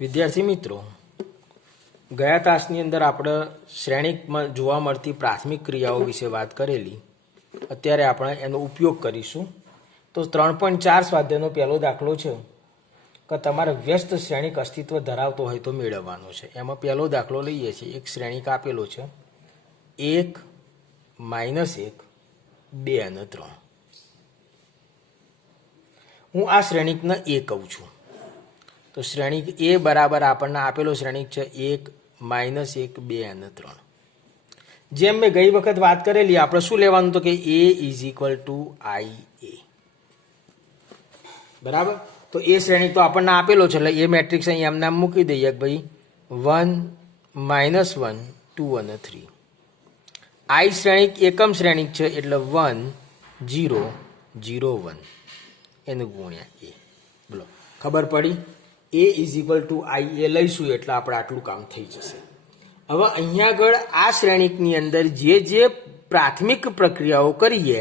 વિદ્યાર્થી મિત્રો, ગયા તાસની અંદર આપણે શ્રેણિકમાં જોવા મળતી પ્રાથમિક ક્રિયાઓ વિશે વાત કરેલી. અત્યારે આપણે એનો ઉપયોગ કરીશું. તો 3.4 સ્વાધ્યાયનો પહેલો દાખલો છે કે તમારે વ્યસ્ત શ્રેણિક અસ્તિત્વ ધરાવતો હોય તો મેળવવાનો છે. એમાં પહેલો દાખલો લઈએ છીએ. એક શ્રેણિક આપેલો છે 1 -1 2 અને 3. હું આ શ્રેણિકને A કહું છું. તો શ્રેણિક A બરાબર આપણને આપેલો શ્રેણિક છે 1 -1 2 અને 3. જેમ મેં ગઈ વખત વાત કરેલી, આપણે શું લેવાનું તો કે A = IA. બરાબર. તો એ શ્રેણિક તો આપણને આપેલો છે એટલે એ મેટ્રિક્સ અહીં એમ નામ મૂકી દઈએ કે ભાઈ 1 -1 2 અને 3. I શ્રેણિક એકમ શ્રેણિક છે એટલે 1 0 0 1 એનું ગુણ્યા A. બોલો, ખબર પડી? A = IA લઈશું એટલે આપણે આટલું કામ થઈ જશે. હવે અહીંયા આગળ આ શ્રેણિકની અંદર જે પ્રાથમિક પ્રક્રિયાઓ કરીએ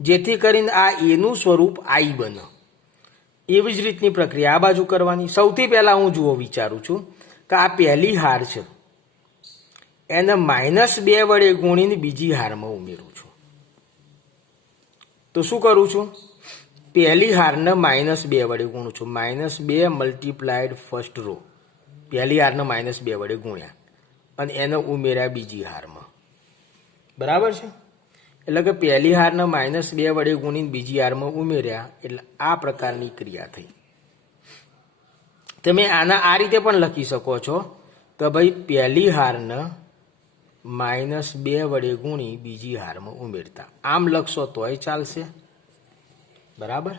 જેથી કરીને આ એનું સ્વરૂપ I બને, એવી જ રીતની પ્રક્રિયા આ બાજુ કરવાની. સૌથી પહેલાં હું વિચારું છું કે આ પહેલી હાર છે એને -2 વડે ગુણીને બીજી હારમાં ઉમેરું છું. તો શું કરું છું? પહેલી હારને -2 વડે ગુણું છું. -2 મલ્ટીપ્લાઈડ ફર્સ્ટ રો. પહેલી હારને -2 વડે ગુણ્યા અને એને ઉમેર્યા બીજી હારમાં. બરાબર છે? એટલે કે પહેલી હારને -2 વડે ગુણીને બીજી હારમાં ઉમેર્યા એટલે આ પ્રકારની ક્રિયા થઈ. તમે આના આ રીતે પણ લખી શકો છો કે ભાઈ પહેલી હારને -2 વડે ગુણી બીજી હારમાં ઉમેરતા. આમ લખશો તોય ચાલશે. બરાબર.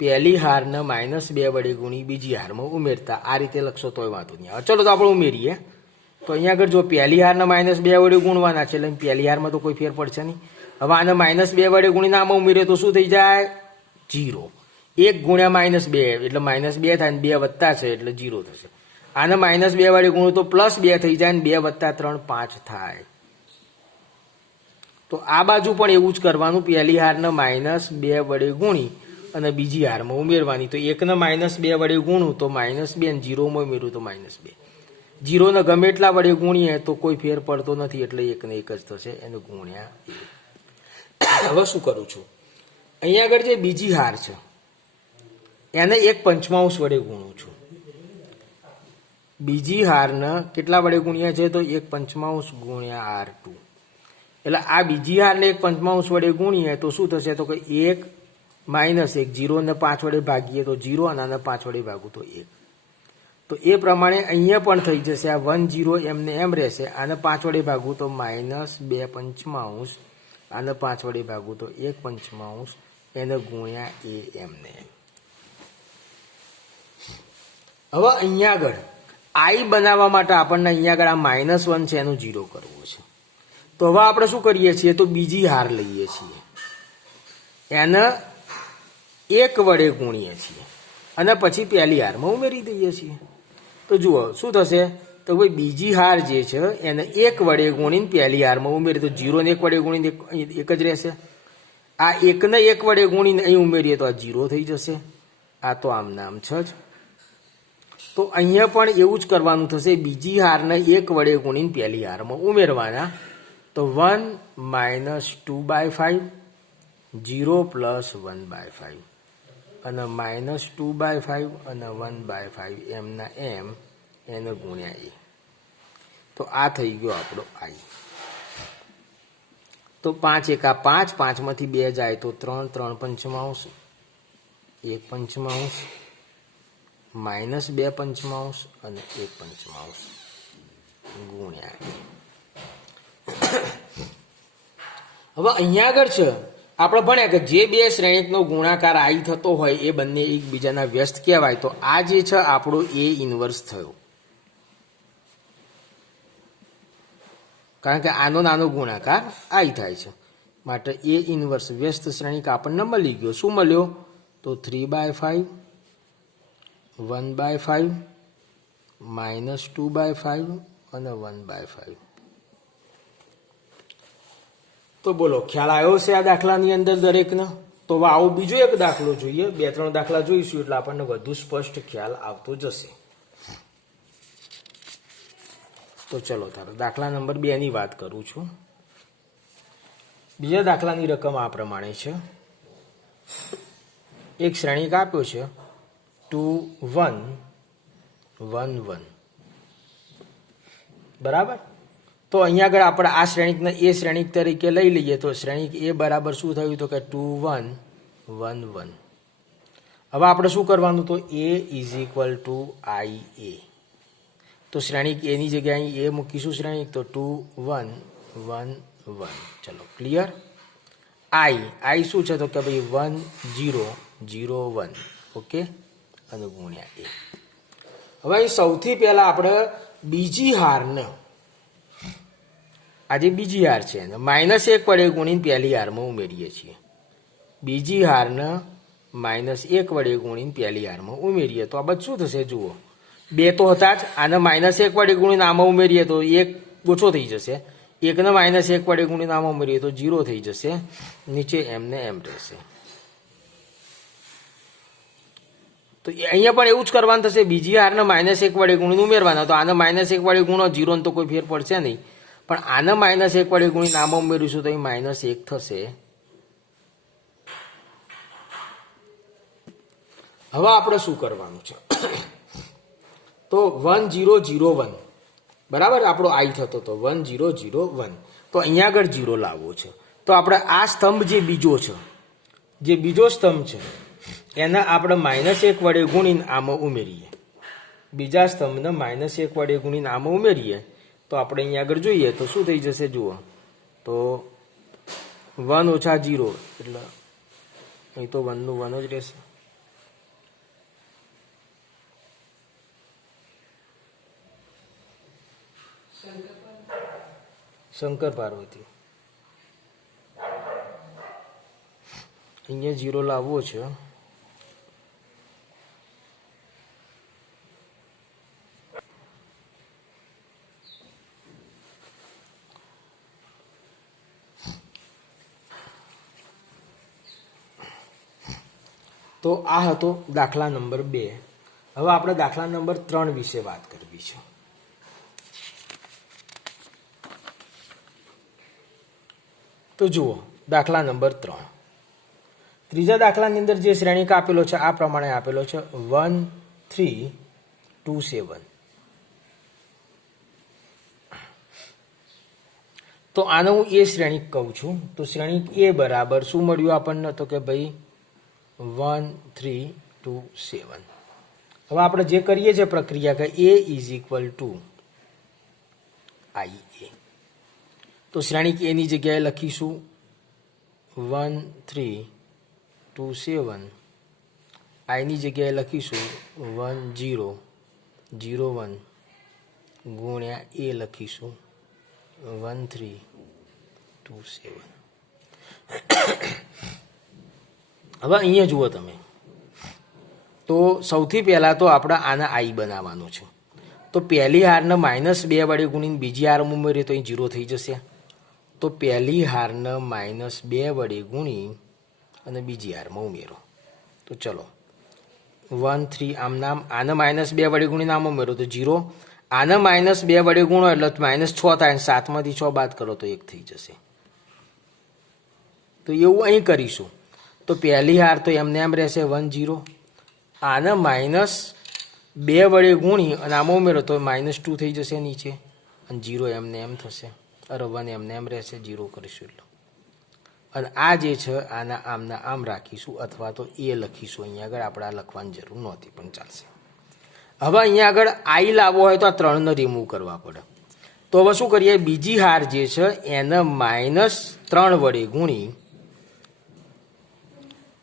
પહેલી હારને -2 વડે ગુણી બીજી હારમાં ઉમેરતા આ રીતે લખશો તોય વાંધો નહીં આવે. ચલો તો આપણે ઉમેરીએ. તો અહીંયા આગળ જો પહેલી હારને -2 વડે ગુણવાના છે એટલે પહેલી હારમાં તો કોઈ ફેર પડશે નહીં. હવે આને -2 વડે ગુણીને આમાં ઉમેરીએ તો શું થઈ જાય? 0. 1 ગુણ્યા -2 એટલે -2 થાય ને 2 વત્તા છે એટલે 0 થશે. આને -2 વડે ગુણું તો +2 થઈ જાય ને 2 + 3 5 થાય. તો આ બાજુ પણ એવું જ કરવાનું. પહેલી હારને -2 વડે ગુણી અને બીજી હારમાં ઉમેરવાની. તો 1ને -2 વડે ગુણું તો -2 અને 0માં ઉમેરું તો -2. 0ને ગમે એટલા વડે ગુણીએ તો કોઈ ફેર પડતો નથી એટલે 1 ને 1 જ થશે. એને ગુણ્યા A. હવે શું કરું છું? અહીંયા આગળ જે બીજી હાર છે એને 1/5 વડે ગુણું છું. બીજી હારને કેટલા વડે ગુણ્યા છે તો 1/5 ગુણ્યા R2. એટલે આ બીજી હારને 1/5 વડે ગુણીએ તો શું થશે તો કે 1 -1 0 ને 5 વડે ભાગીએ તો 0 અને આને 5 વડે ભાગું તો 1. તો એ પ્રમાણે અહીંયા પણ થઈ જશે. આ 1 0 એમને એમ રહેશે. આને 5 વડે ભાગું તો -2/5. આને 5 વડે ભાગું તો 1/5. એને ગુણ્યા A એમને. હવે અહીંયા આગળ I બનાવવા માટે આપણને અહીંયા આગળ આ -1 છે એનું 0 કરવું છે. તો હવે આપણે શું કરીએ છીએ તો બીજી હાર લઈએ છીએ, એને 1 વડે ગુણીએ છીએ અને પછી પહેલી હારમાં ઉમેરી દઈએ છીએ. તો જુઓ શું થશે તો ભાઈ બીજી હાર જે છે એને 1 વડે ગુણીને પહેલી હારમાં ઉમેરીએ તો 0 ને 1 વડે ગુણીને 1 જ રહેશે. આ 1 ને 1 વડે ગુણીને અહીં ઉમેરીએ તો આ 0 થઈ જશે. આ તો આમ નામ છે જ. તો અહીંયા પણ એવું જ કરવાનું થશે. બીજી હારને 1 વડે ગુણીને પહેલી હારમાં ઉમેરવાના. તો 1 -2/5 0 + 1/5 અને -2/5 અને 1/5 એમના એમ એને ગુણ્યા A. તો આ થઈ ગયો આપણો I. તો 5 × 5, 5માંથી 2 જાય તો 3, 3/5 1/5 -2/5 અને 1/5 ગુણ્યા A. હવે અહીંયા આગળ છે આપણે ભણ્યા કે જે બે શ્રેણિકનો ગુણાકાર I થતો હોય એ બંને એકબીજાના વ્યસ્ત કહેવાય. તો આ જે છે આપણો A ઇન્વર્સ થયો, કારણ કે આનો નાનો ગુણાકાર I થાય છે માટે A ઇન્વર્સ વ્યસ્ત શ્રેણિક આપણને મળી ગયો. શું મળ્યો તો 3/5 1/5 -2/5 અને 1/5. તો બોલો, ખ્યાલ આવ્યો છે આ દાખલાની અંદર દરેકને? તો આવો બીજો એક દાખલો જોઈએ. 2-3 દાખલા જોઈશું એટલે આપણને વધુ સ્પષ્ટ ખ્યાલ આવતો જશે. તો ચલો તારો દાખલા નંબર 2 ની વાત કરું છું. બીજા દાખલાની રકમ આ પ્રમાણે છે. એક શ્રેણિક આપ્યો છે 2 1 1 1, બરાબર. તો અહીંયા આગળ આપણે આ શ્રેણિકને એ શ્રેણિક તરીકે લઈ લઈએ તો શ્રેણિક એ બરાબર શું થયું તો કે 2 1 1 1. હવે આપણે શું કરવાનું તો a ઇઝ ઇક્વલ ટુ આઈ એ. તો શ્રેણિક એની જગ્યાએ અહીં એ મૂકીશું શ્રેણિક તો 2 1 1 1. ચલો ક્લિયર. આઈ શું છે તો કે ભાઈ 1 0 0 1, ઓકે, અને ગુણ્યા એ. હવે અહીં સૌથી પહેલા આપણે બીજી હારને, આ જે બીજી હાર છે એને -1 વડે ગુણીને પહેલી હારમાં ઉમેરીએ છીએ. બીજી હારને -1 વડે ગુણીને પહેલી હારમાં ઉમેરીએ તો આ બધું શું થશે જુઓ, 2 તો હતા જ, આને -1 વડે ગુણીને આમાં ઉમેરીએ તો 1 ઓછો થઈ જશે, 1ને -1 વડે ગુણીને આમાં ઉમેરીએ તો 0 થઈ જશે, નીચે એમને એમ રહેશે. તો અહીંયા પણ એવું જ કરવાનું થશે, બીજી હારને -1 વડે ગુણીને ઉમેરવાના. તો આને -1 વડે ગુણો 0 તો કોઈ ફેર પડશે નહીં, પણ આને -1 વડે ગુણીને આમાં ઉમેરીશું તો અહીં -1 થશે. હવે આપણે શું કરવાનું છે તો 1 0 0 1, બરાબર, આપણો આઈ થતો તો 1 0 0 1. તો અહીંયા આગળ 0 લાવવો છે. તો આપણે આ સ્તંભ જે બીજો છે, જે બીજો સ્તંભ છે એને આપણે -1 વડે ગુણીને આમાં ઉમેરીએ. બીજા સ્તંભને -1 વડે ગુણીને આમાં ઉમેરીએ તો આપણે અહીંયા આગળ જોઈએ તો શું થઈ જશે જુઓ, તો 1 ઓછા 0 એટલે અહીં તો 1 નું 1 જ રહેશે. શંકર પાર્વતી અહીંયા 0 લાવવો છે. તો આ હતો દાખલા નંબર 2. હવે આપણે દાખલા નંબર 3 વિશે વાત કરવી છે. તો જુઓ દાખલા નંબર 3. ત્રીજા દાખલાની અંદર જે શ્રેણિક આપેલો છે આ પ્રમાણે આપેલો છે 1 3 2 7. તો આને હું એ શ્રેણિક કહું છું. તો શ્રેણિક એ બરાબર શું મળ્યું આપણને તો કે ભાઈ 1 3 2 7. હવે આપણે જે કરીએ છીએ પ્રક્રિયા કે a ઇઝ ઇક્વલ ટુ આઈ એ. તો શ્રેણિક એની જગ્યાએ લખીશું 1 3 2 7, આઈની જગ્યાએ લખીશું 1 0 0 1 ગુણ્યા એ લખીશું 1 3 2 7. હવે અહીંયા જુઓ તમે, તો સૌથી પહેલાં તો આપણે આના આઈ બનાવવાનું છે. તો પહેલી હારને -2 વડે ગુણીને બીજી હાર ઉમેરીએ તો અહીં 0 થઈ જશે. તો પહેલી હારને -2 વડે ગુણી અને બીજી હારમાં ઉમેરો. તો ચલો 1 3 આમ નામ, આને -2 વડે ગુણીને આમ ઉમેરો તો 0, આને -2 વડે ગુણો એટલે -6 થાય, 7માંથી 6 બાદ કરો તો 1 થઈ જશે. તો એવું અહીં કરીશું. તો પહેલી હાર તો એમને એમ રહેશે 1 0, આને -2 વડે ગુણી અને આમાં ઉમેરો તો -2 થઈ જશે નીચે, અને 0 એમને એમ થશે, અરે 1 એમને એમ રહેશે, 0 કરીશું એટલે. અને આ જે છે આના આમના આમ રાખીશું અથવા તો એ લખીશું. અહીંયા આગળ આપણે આ લખવાની જરૂર નહોતી પણ ચાલશે. હવે અહીંયા આગળ આઈ લાવવો હોય તો આ 3ને રિમૂવ કરવા પડે. તો હવે શું કરીએ, બીજી હાર જે છે એને -3 વડે ગુણી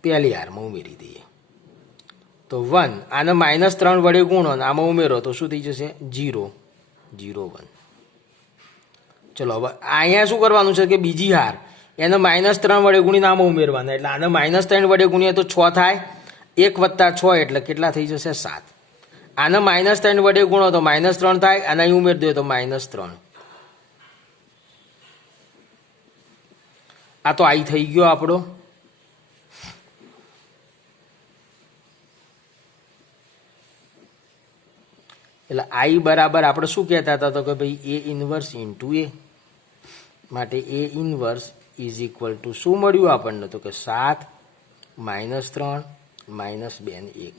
પહેલી હારમાં ઉમેરી દઈએ. તો 1, આને -3 વડે ગુણો અને આમાં ઉમેરો તો શું થઈ જશે 0 0 1. ચલો હવે અહીંયા શું કરવાનું છે કે બીજી હાર એને -3 વડે ગુણીને આમાં ઉમેરવાના. એટલે આને -3 વડે ગુણીએ તો 6 થાય, 1 + 6 એટલે કેટલા થઈ જશે 7. આને -3 વડે ગુણો તો -3 થાય, અને અહીં ઉમેરી દો તો -3. આ તો આઈ થઈ ગયો આપણો. એટલે આઈ બરાબર આપણે શું કહેતા હતા તો કે ભાઈ એ ઇન્વર્સ ઇન્ટુ એ, માટે એ ઇન્વર્સ ઇઝ ઇક્વલ ટુ શું મળ્યું આપણને તો કે 7 -3 -2 ને 1.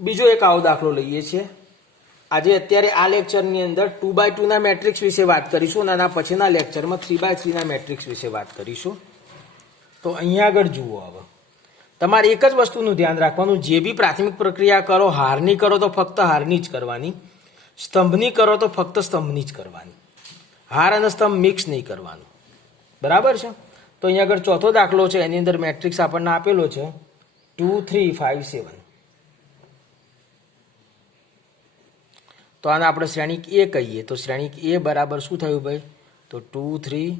બીજો એક આવો દાખલો લઈએ છીએ. આજે અત્યારે આ લેક્ચરની અંદર 2x2 ના મેટ્રિક્સ વિશે વાત કરીશું અને આના પછીના લેક્ચરમાં 3x3 ના મેટ્રિક્સ વિશે વાત કરીશું. તો અહીંયા આગળ જુઓ, હવે તમારે એક જ વસ્તુનું ધ્યાન રાખવાનું, જે બી પ્રાથમિક પ્રક્રિયા કરો, હારની કરો તો ફક્ત હારની જ કરવાની, સ્તંભની કરો તો ફક્ત સ્તંભની જ કરવાની, હાર અને સ્તંભ મિક્સ નહીં કરવાનું. બરાબર છે? તો અહીંયા આગળ ચોથો દાખલો છે, એની અંદર મેટ્રિક્સ આપણને આપેલો છે 2 3 5 7. તો આને આપણે શ્રેણિક એ કહીએ. તો શ્રેણિક એ બરાબર શું થયું ભાઈ? તો 2 3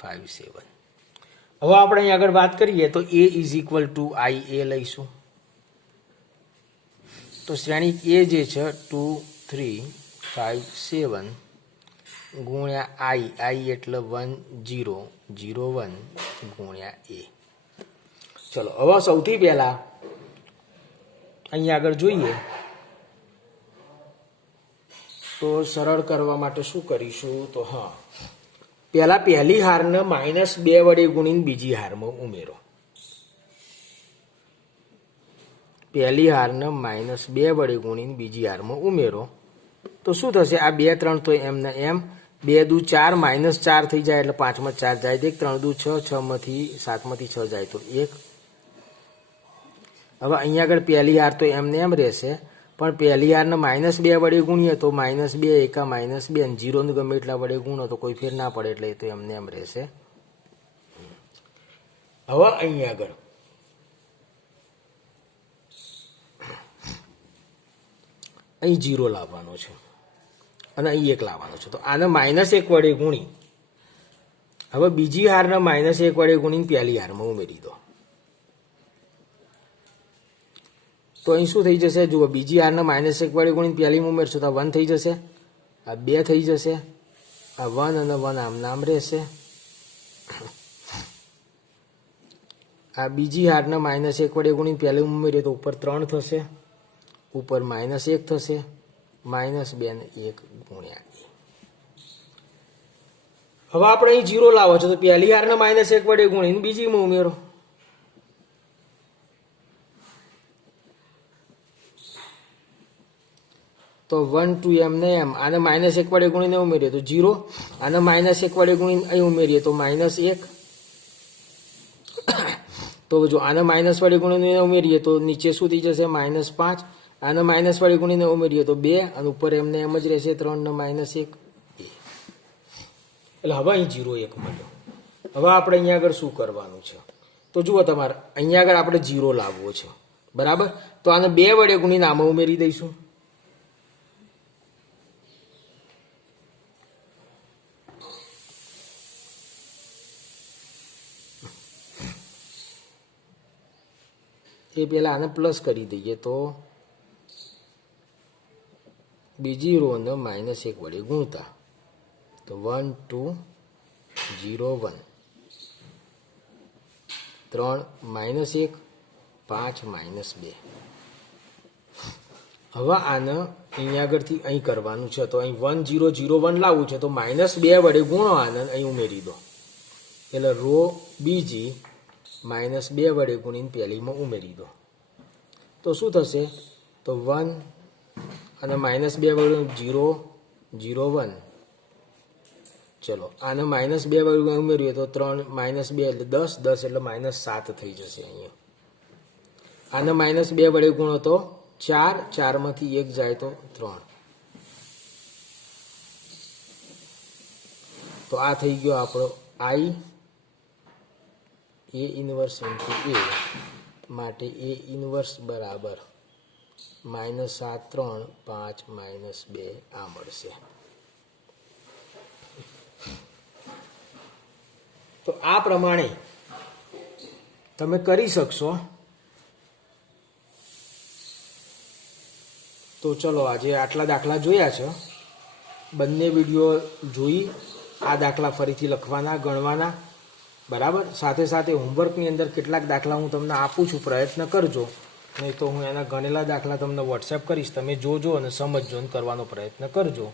5 7. હવે આપણે અહીં આગળ વાત કરીએ તો એ ઇઝ ઇક્વલ ટુ આઈ એ લઈશું. તો શ્રેણિક એ જે છે 2 3 5 7 ગુણ્યા આઈ એટલે 1 0 0 1 ગુણ્યા એ. ચલો હવે સૌથી પહેલા અહીં આગળ જોઈએ તો સરળ કરવા માટે શું કરીશું? તો હા, પહેલા પહેલી હારને -2 વડે ગુણીને બીજી હારમાં ઉમેરો. પહેલી હારને -2 વડે ગુણીને બીજી હારમાં ઉમેરો તો શું થશે? આ 2 3 તો એમને એમ, 2 દુ 4 -4 થઈ જાય એટલે 5 માં 4 જાય, 3 દુ 6, 6 માંથી 7 માંથી 6 જાય તો 1. હવે અહીંયા આગળ પહેલી હાર તો એમને એમ રહેશે, પણ પહેલી હારને -2 વડે ગુણીએ તો -2 એકા -2 અને 0 ને ગમે એટલા વડે ગુણો તો કોઈ ફેર ના પડે, એટલે એ તો એમને એમ રહેશે. હવે અહીં આગળ અહીં 0 લાવવાનો છે અને અહીં 1 લાવવાનો છે. તો આને -1 વડે ગુણી હવે બીજી હારને -1 વડે ગુણીને પહેલી હારમાં ઉમેરી દો. તો અહીં શું થઈ જશે? જુઓ, બીજી હારને -1 વડે ગુણીને પહેલીમાં ઉમેરશો તો 1 થઈ જશે, આ 2 થઈ જશે, આ 1 અને 1 આમ નામ રહેશે. આ બીજી હારને -1 વડે ગુણીને પહેલી ઉમેરીએ તો ઉપર 3 થશે, ઉપર -1 થશે, -2 ને 1 ગુણ્યા એ. હવે આપણે અહીં 0 લાવો છો તો પહેલી હારને -1 વડે ગુણીને બીજીમાં ઉમેરો. તો 1 2 એમને એમ, આને -1 વડે ગુણીને ઉમેરીએ તો 0, આને -1 વડે ગુણીને અહીં ઉમેરીએ તો -1. તો જો આને માઇનસ વડે ગુણીને ઉમેરીએ તો નીચે શું થઈ જશે? -5. આને માઇનસ વડે ગુણીને ઉમેરીએ તો 2 અને ઉપર એમને એમ જ રહેશે 3 ને -1. એટલે હવે અહીં 0 1 મળ્યો. હવે આપણે અહીંયા આગળ શું કરવાનું છે? તો જુઓ, તમારે અહીંયા આગળ આપણે 0 લાવવો છે. બરાબર? તો આને 2 વડે ગુણીને આમાં ઉમેરી દઈશું. એ પહેલાં આને પ્લસ કરી દઈએ તો બીજી રોને -1 વડે ગુણતા તો 1 2 0 1 3 -1 5 -2. હવે આને અહીંયા આગળથી અહીં કરવાનું છે. તો અહીં 1 0 0 1 લાવવું છે તો -2 વડે ગુણો આને અહીં ઉમેરી દો, એટલે રો બીજી -2 વડે ગુણીને પહેલીમાં ઉમેરી દો. તો શું થશે? તો 1 અને -2 વડે 0 0 1. ચલો, આને -2 વડે ઉમેરીએ તો 3 -2 એટલે 10 10 એટલે -7 થઈ જશે. અહીંયા આને -2 વડે ગુણો તો 4 4 માંથી 1 જાય તો 3. તો આ થઈ ગયો આપણો આઈ એ ઇન્વર્સ ઇન્ટુ એ, માટે એ ઇન્વર્સ બરાબર -7 3 5 -2 આ મળશે. તો આ પ્રમાણે તમે કરી શકશો. તો ચલો, આજે આટલા દાખલા જોયા છે. બંને વિડીયો જોઈ આ દાખલા ફરીથી લખવાના, ગણવાના. બરાબર? સાથે સાથે હોમવર્કની અંદર કેટલાક દાખલા હું તમને આપું છું, પ્રયત્ન કરજો. નહીં તો હું એના ગણેલા દાખલા તમને વોટ્સએપ કરીશ, તમે જોજો અને સમજજો અને કરવાનો પ્રયત્ન કરજો.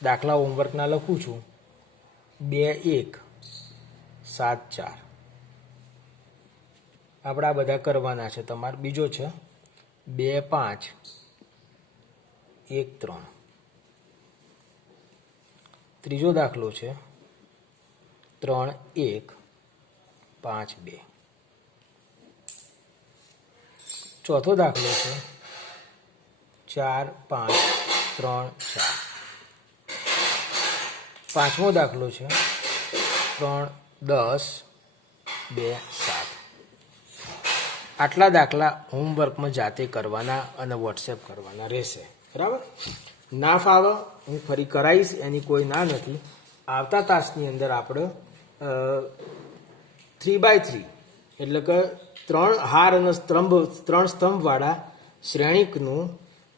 દાખલા હોમવર્કના લખું છું. 2 1 7 4 આપણે આ બધા કરવાના છે તમારે. બીજો છે 2 5 1 3. ત્રીજો દાખલો છે 3 1 5 2. ચોથો દાખલો છે 4 5 3 4. પાંચમો દાખલો છે 3 10 2 7. આટલા દાખલા હોમવર્કમાં જાતે કરવાના અને વોટ્સએપ કરવાના રહેશે. બરાબર? ના ફાવે હું ફરી કરાવીશ, એની કોઈ ના નથી. આવતા તાસની અંદર આપણે 3x3 એટલે કે 3 હાર અને ત્રણ સ્તંભવાળા શ્રેણિકનું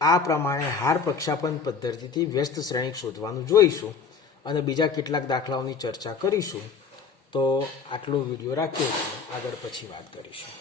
આ પ્રમાણે હાર પ્રક્ષાપન પદ્ધતિથી વ્યસ્ત શ્રેણિક શોધવાનું જોઈશું અને બીજા કેટલાક દાખલાઓની ચર્ચા કરીશું. તો આટલો વિડીયો રાખીએ છીએ, આગળ પછી વાત કરીશું.